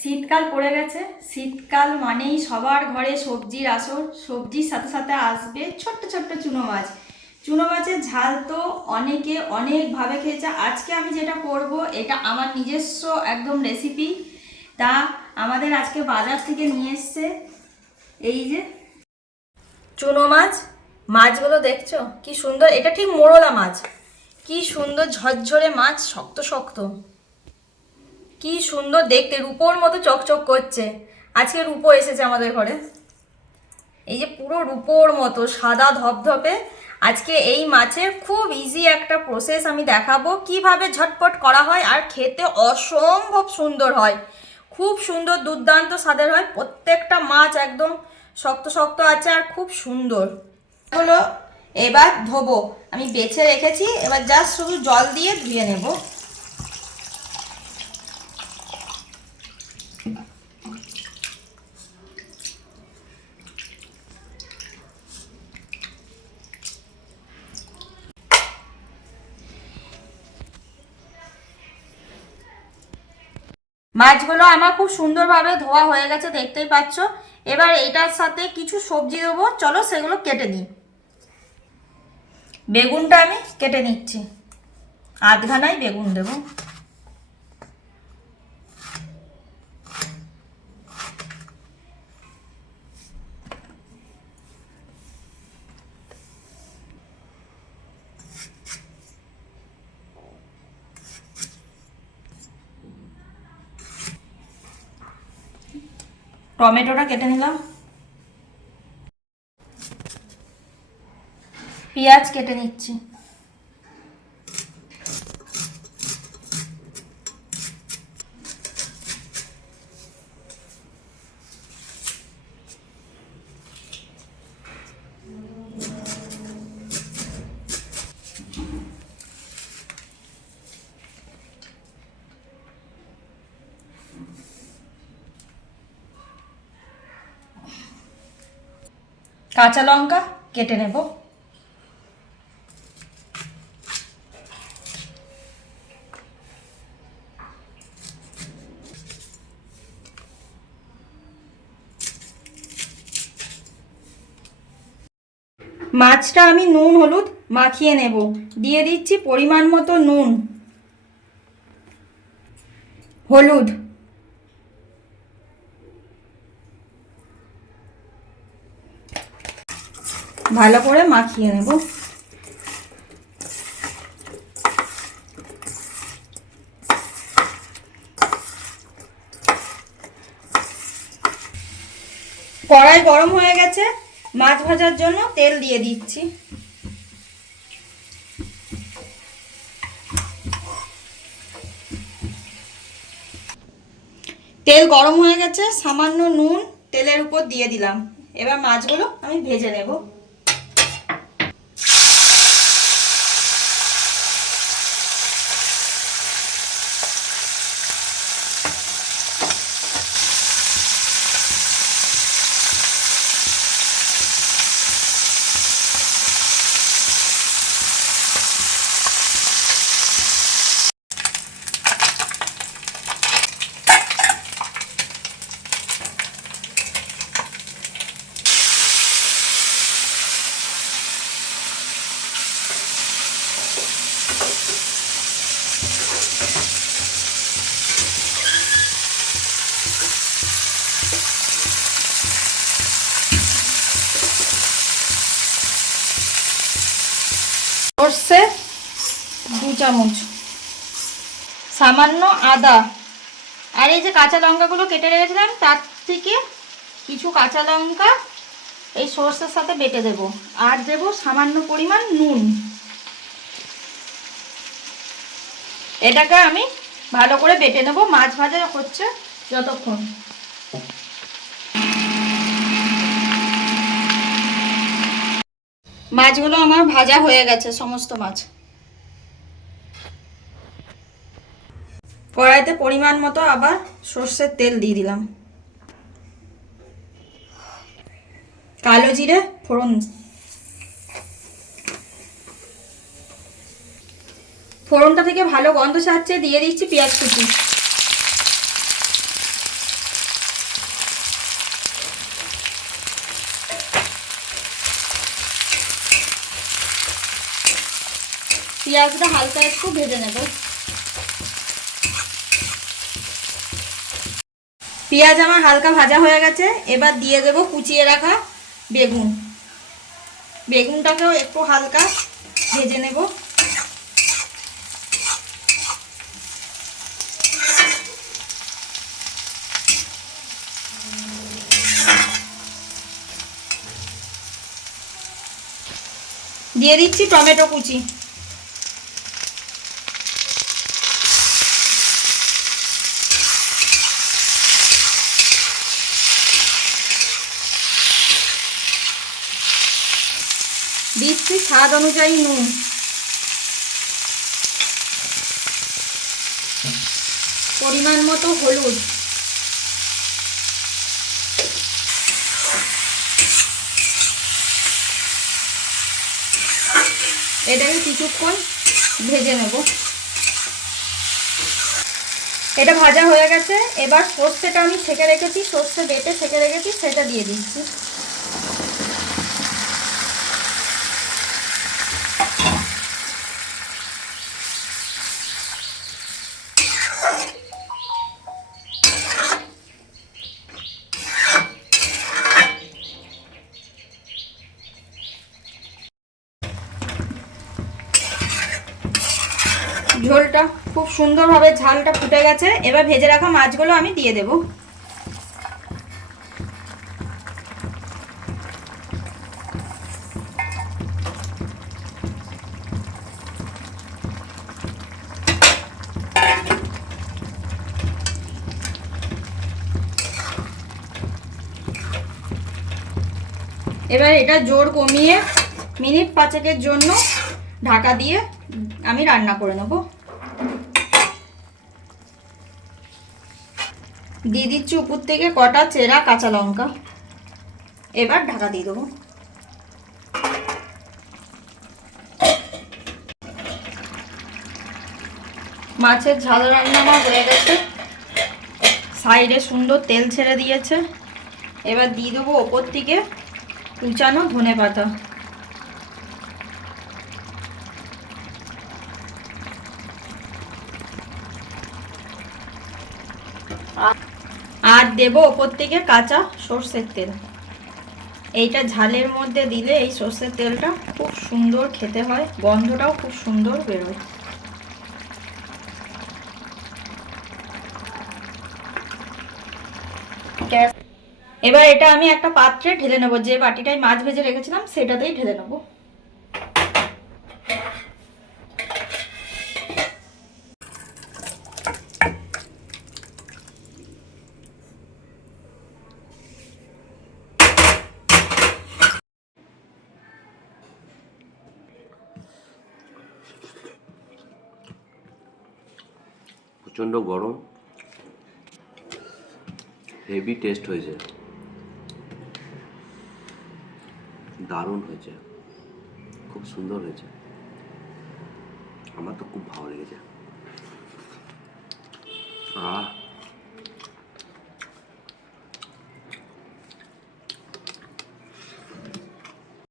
শীতকাল পড়ে গেছে। শীতকাল মানেই সবার ঘরে সবজির আসর। সবজির সাথে সাথে আসবে ছোট্ট ছোট্ট চুনো মাছ। চুনো মাছের ঝাল তো অনেকে অনেকভাবে খেয়েছে। আজকে আমি যেটা করব, এটা আমার নিজস্ব একদম রেসিপি তা আমাদের আজকে বাজার থেকে নিয়ে এসছে। এই যে চুনো মাছ। মাছগুলো দেখছ? কি সুন্দর। এটা ঠিক মোরলা মাছ। কি সুন্দর ঝরঝরে মাছ। শক্ত শক্ত। কি সুন্দর দেখতে, রূপোর মতো চকচক করছে। আজকে রূপো এসেছে আমাদের ঘরে। এই যে পুরো রূপোর মতো, সাদা ধপধপে। আজকে এই মাছের খুব ইজি একটা প্রসেস আমি দেখাবো কীভাবে ঝটপট করা হয় আর খেতে অসম্ভব সুন্দর হয়। খুব সুন্দর দুর্দান্ত স্বাদের হয়। প্রত্যেকটা মাছ একদম শক্ত শক্ত আছে আর খুব সুন্দর। হলো, এবার ধোবো। আমি বেছে রেখেছি। এবার জাস্ট শুধু জল দিয়ে ধুয়ে নেব। মাছগুলো আমার খুব সুন্দরভাবে ধোয়া হয়ে গেছে, দেখতেই পাচ্ছ। এবার এটার সাথে কিছু সবজি দেবো। চলো সেগুলো কেটে নিই। বেগুনটা আমি কেটে নিচ্ছি। আধখানাই বেগুন দেবো। টমেটোটা কেটে নিলাম। পেঁয়াজ কেটে নিচ্ছি। কাঁচা লঙ্কা কেটে নেব। মাছটা আমি নুন, হলুদ মাখিয়ে নেব। দিয়ে দিচ্ছি পরিমাণ মতো নুন। হলুদ। ভালো করে মাখিয়ে নেব। কড়াই গরম হয়ে গেছে, মাছ ভাজার জন্য তেল দিয়ে দিচ্ছি। তেল গরম হয়ে গেছে, সামান্য নুন তেলের উপর দিয়ে দিলাম। এবার মাছগুলো আমি ভেজে নেব সর্ষে দু চামচ। সামান্য আদা। আর এই যে কাঁচা লঙ্কাগুলো কেটে রেখেছিলাম, তার থেকে কিছু কাঁচা লঙ্কা এই সর্ষের সাথে বেটে দেব। আর দেব সামান্য পরিমাণ নুন। এটাকে আমি ভালো করে বেটে নেব। মাছ ভাজা হচ্ছে যতক্ষণ। মাছগুলো আমার ভাজা হয়ে গেছে, সমস্ত মাছ। কড়াইতে পরিমাণ মতো আবার সর্ষের তেল দিয়ে দিলাম। কালো জিরে ফোড়ন। ফোড়নটা থেকে ভালো গন্ধ ছাড়ছে, দিয়ে দিচ্ছি পেঁয়াজ কুচি। পেঁয়াজটা হালকা একটু ভেজে নেব। পেঁয়াজ আমার হালকা ভাজা হয়ে গেছে, এবার দিয়ে দেব কুচিয়ে রাখা বেগুন। বেগুনটাকেও একটু হালকা ভেজে নেব। দিয়ে দিচ্ছি টমেটো কুচি। দিচ্ছি স্বাদ অনুযায়ী নুন। পরিমাণ মতো হলুদ। এটাকে কিছুক্ষণ ভেজে নেব। এটা ভাজা হয়ে গেছে। এবার সর্ষেটা আমি ছেঁকে রেখেছি, সর্ষে বেটে ছেঁকে রেখেছি, সেটা দিয়ে দিচ্ছি। ঝোলটা খুব সুন্দরভাবে ঝালটা ফুটে গেছে। এবার ভেজে রাখা মাছগুলো আমি দিয়ে দেব। এবার এটা জোর কমিয়ে মিনিট পাঁচেকের জন্য ঢাকা দিয়ে আমি রান্না করে নেব। দিয়ে দিচ্ছি উপর থেকে কটা চেরা কাঁচা লঙ্কা। এবার ঢাকা দিয়ে দেবো। মাছের ঝাল রান্না আমার হয়ে গেছে। সাইডে সুন্দর তেল ছেড়ে দিয়েছে। এবার দিয়ে দেবো ওপর থেকে কুচানো ধনে পাতা। আর দেব ওপর থেকে কাঁচা সর্ষের তেল। এইটা ঝালের মধ্যে দিলে এই সর্ষের তেলটা খুব সুন্দর খেতে হয়, গন্ধটাও খুব সুন্দর বেরোয়। এবার এটা আমি একটা পাত্রে ঢেলে নেব। যে বাটিটায় মাছ ভেজে রেখেছিলাম, সেটাতেই ঢেলে নেব। প্রচণ্ড গরম। হেভি টেস্ট হয়েছে। দারুণ হয়েছে। খুব সুন্দর হয়েছে। আমার তো খুব ভালো লেগেছে। আহ!